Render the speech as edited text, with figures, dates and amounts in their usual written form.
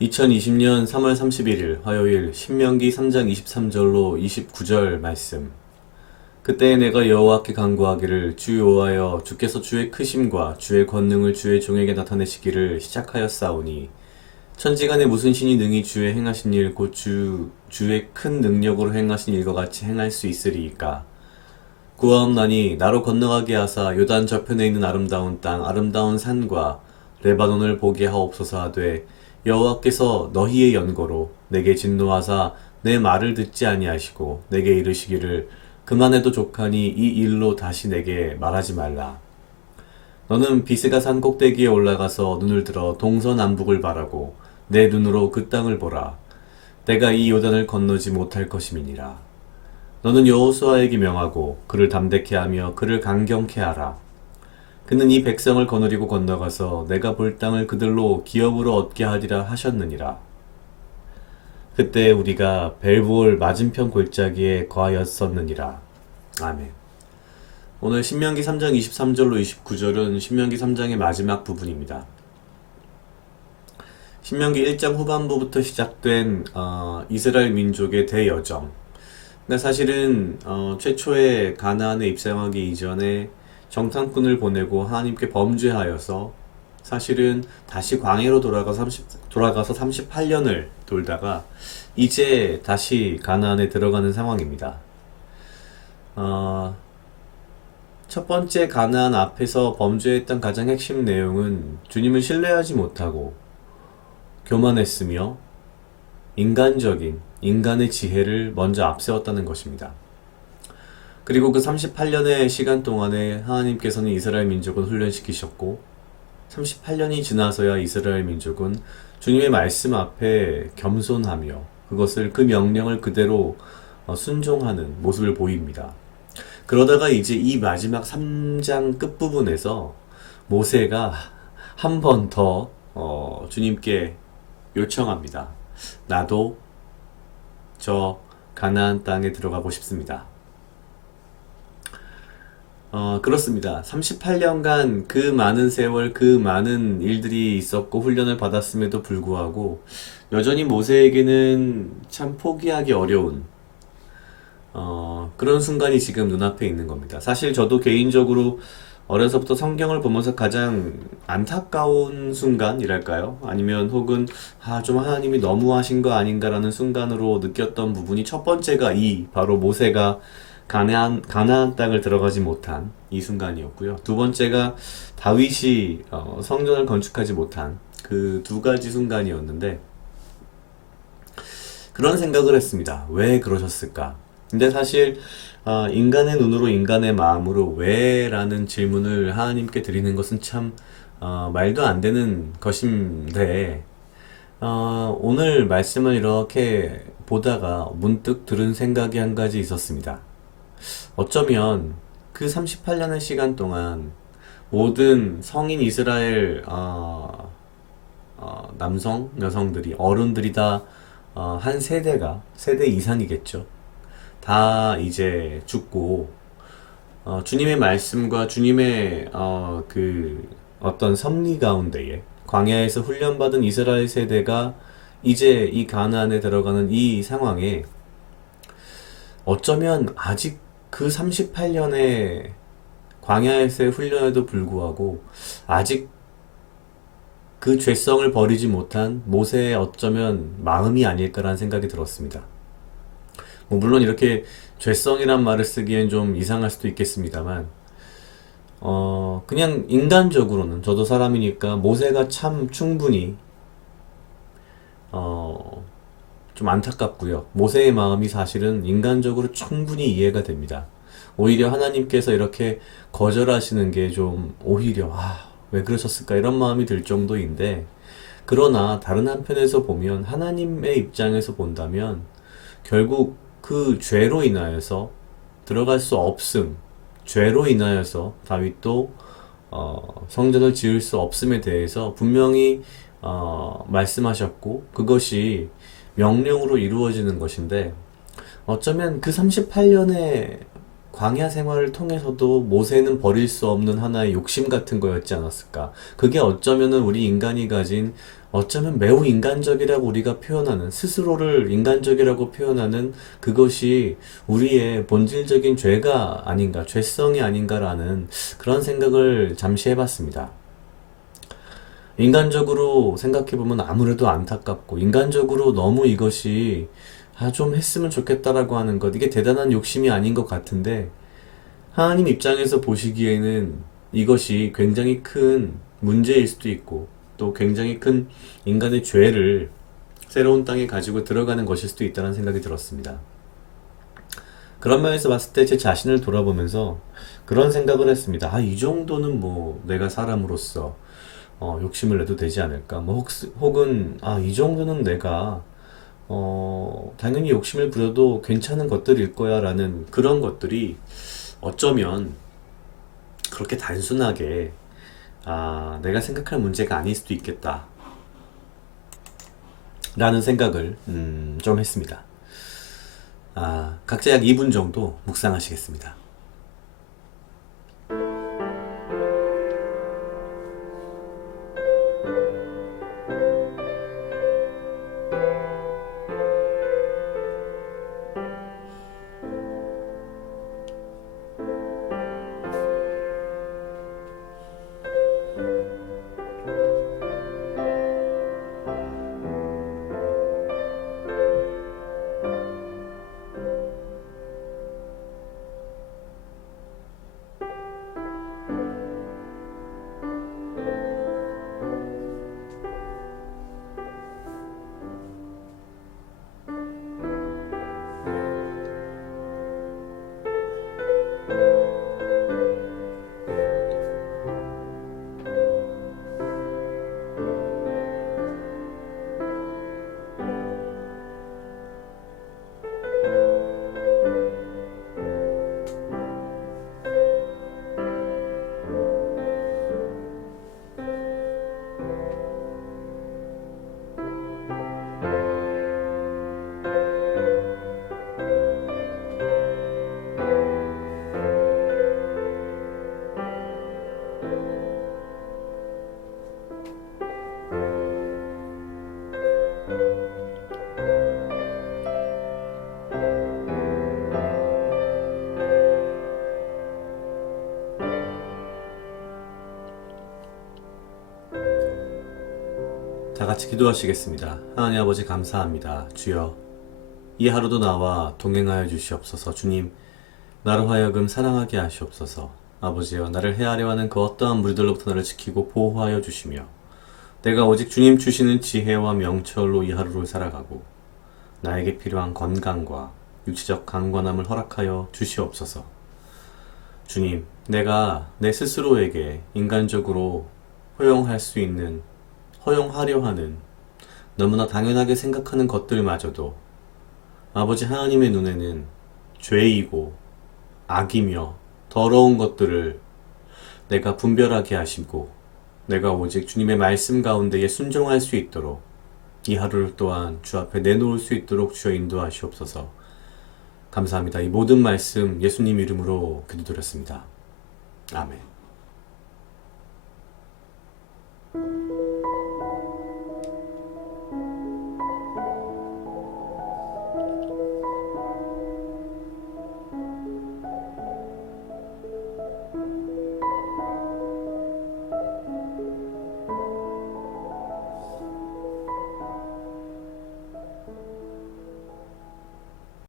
2020년 3월 31일 화요일 신명기 3장 23절로 29절 말씀. 그때 내가 여호와께 간구하기를 주 여호와여 주께서 주의 크심과 주의 권능을 주의 종에게 나타내시기를 시작하였사오니 천지간에 무슨 신이 능히 주의 행하신 일 곧 주의 큰 능력으로 행하신 일과 같이 행할 수 있으리이까. 구하옵나니 나로 건너가게 하사 요단 저편에 있는 아름다운 땅 아름다운 산과 레바논을 보게 하옵소서 하되 여호와께서 너희의 연고로 내게 진노하사 내 말을 듣지 아니하시고 내게 이르시기를 그만해도 족하니 이 일로 다시 내게 말하지 말라. 너는 비스가 산 꼭대기에 올라가서 눈을 들어 동서남북을 바라고 내 눈으로 그 땅을 보라. 내가 이 요단을 건너지 못할 것임이니라. 너는 여호수아에게 명하고 그를 담대케 하며 그를 강경케 하라. 그는 이 백성을 거느리고 건너가서 내가 볼 땅을 그들로 기업으로 얻게 하리라 하셨느니라. 그때 우리가 벨부올 맞은편 골짜기에 거하였었느니라. 아멘. 오늘 신명기 3장 23절로 29절은 신명기 3장의 마지막 부분입니다. 신명기 1장 후반부부터 시작된 이스라엘 민족의 대여정. 근데 사실은 최초의 가나안에 입성하기 이전에 정탐꾼을 보내고 하나님께 범죄하여서 사실은 다시 광야로 돌아가서 38년을 돌다가 이제 다시 가나안에 들어가는 상황입니다. 첫 번째 가나안 앞에서 범죄했던 가장 핵심 내용은 주님을 신뢰하지 못하고 교만했으며 인간의 지혜를 먼저 앞세웠다는 것입니다. 그리고 그 38년의 시간 동안에 하나님께서는 이스라엘 민족을 훈련시키셨고 38년이 지나서야 이스라엘 민족은 주님의 말씀 앞에 겸손하며 그것을 그 명령을 그대로 순종하는 모습을 보입니다. 그러다가 이제 이 마지막 3장 끝부분에서 모세가 한 번 더 주님께 요청합니다. 나도 저 가나안 땅에 들어가고 싶습니다. 그렇습니다. 38년간 그 많은 세월, 그 많은 일들이 있었고 훈련을 받았음에도 불구하고 여전히 모세에게는 참 포기하기 어려운 그런 순간이 지금 눈앞에 있는 겁니다. 사실 저도 개인적으로 어려서부터 성경을 보면서 가장 안타까운 순간이랄까요? 아니면 혹은 좀 하나님이 너무하신 거 아닌가라는 순간으로 느꼈던 부분이 첫 번째가 바로 모세가 가나안 땅을 들어가지 못한 이 순간이었고요. 두 번째가 다윗이 성전을 건축하지 못한 그 두 가지 순간이었는데 그런 생각을 했습니다. 왜 그러셨을까? 근데 사실 인간의 눈으로 인간의 마음으로 왜? 라는 질문을 하나님께 드리는 것은 참 말도 안 되는 것인데 오늘 말씀을 이렇게 보다가 문득 들은 생각이 한 가지 있었습니다. 어쩌면 그 38년의 시간 동안 모든 성인 이스라엘 남성, 여성들이, 어른들이 다 한 세대 이상이겠죠. 다 이제 죽고 주님의 말씀과 주님의 그 어떤 섭리 가운데에 광야에서 훈련받은 이스라엘 세대가 이제 이 가나안에 들어가는 이 상황에 어쩌면 아직 그 38년의 광야에서의 훈련에도 불구하고 아직 그 죄성을 버리지 못한 모세의 어쩌면 마음이 아닐까라는 생각이 들었습니다. 물론 이렇게 죄성이란 말을 쓰기엔 좀 이상할 수도 있겠습니다만 그냥 인간적으로는 저도 사람이니까 모세가 참 충분히 좀 안타깝고요. 모세의 마음이 사실은 인간적으로 충분히 이해가 됩니다. 오히려 하나님께서 이렇게 거절하시는 게 좀 오히려 왜 그러셨을까 이런 마음이 들 정도인데 그러나 다른 한편에서 보면 하나님의 입장에서 본다면 결국 그 죄로 인하여서 들어갈 수 없음 죄로 인하여서 다윗도 성전을 지을 수 없음에 대해서 분명히 말씀하셨고 그것이 명령으로 이루어지는 것인데 어쩌면 그 38년의 광야 생활을 통해서도 모세는 버릴 수 없는 하나의 욕심 같은 거였지 않았을까. 그게 어쩌면은 우리 인간이 가진 어쩌면 매우 인간적이라고 우리가 표현하는 스스로를 인간적이라고 표현하는 그것이 우리의 본질적인 죄가 아닌가, 죄성이 아닌가라는 그런 생각을 잠시 해봤습니다. 인간적으로 생각해보면 아무래도 안타깝고 인간적으로 너무 이것이 좀 했으면 좋겠다라고 하는 것 이게 대단한 욕심이 아닌 것 같은데 하나님 입장에서 보시기에는 이것이 굉장히 큰 문제일 수도 있고 또 굉장히 큰 인간의 죄를 새로운 땅에 가지고 들어가는 것일 수도 있다는 생각이 들었습니다. 그런 면에서 봤을 때 제 자신을 돌아보면서 그런 생각을 했습니다. 이 정도는 뭐 내가 사람으로서 욕심을 내도 되지 않을까? 뭐 혹은 이 정도는 내가 당연히 욕심을 부려도 괜찮은 것들일 거야 라는 그런 것들이 어쩌면 그렇게 단순하게 내가 생각할 문제가 아닐 수도 있겠다 라는 생각을 좀 했습니다. 각자 약 2분 정도 묵상하시겠습니다. 다 같이 기도하시겠습니다. 하나님 아버지 감사합니다. 주여, 이 하루도 나와 동행하여 주시옵소서. 주님, 나로 하여금 사랑하게 하시옵소서. 아버지여, 나를 헤아려 하는 그 어떠한 무리들로부터 나를 지키고 보호하여 주시며 내가 오직 주님 주시는 지혜와 명철로 이 하루를 살아가고 나에게 필요한 건강과 육체적 강건함을 허락하여 주시옵소서. 주님, 내가 내 스스로에게 인간적으로 허용할 수 있는 허용하려 하는 너무나 당연하게 생각하는 것들마저도 아버지 하나님의 눈에는 죄이고 악이며 더러운 것들을 내가 분별하게 하시고 내가 오직 주님의 말씀 가운데에 순종할 수 있도록 이 하루를 또한 주 앞에 내놓을 수 있도록 주여 인도하시옵소서. 감사합니다. 이 모든 말씀 예수님 이름으로 기도드렸습니다. 아멘.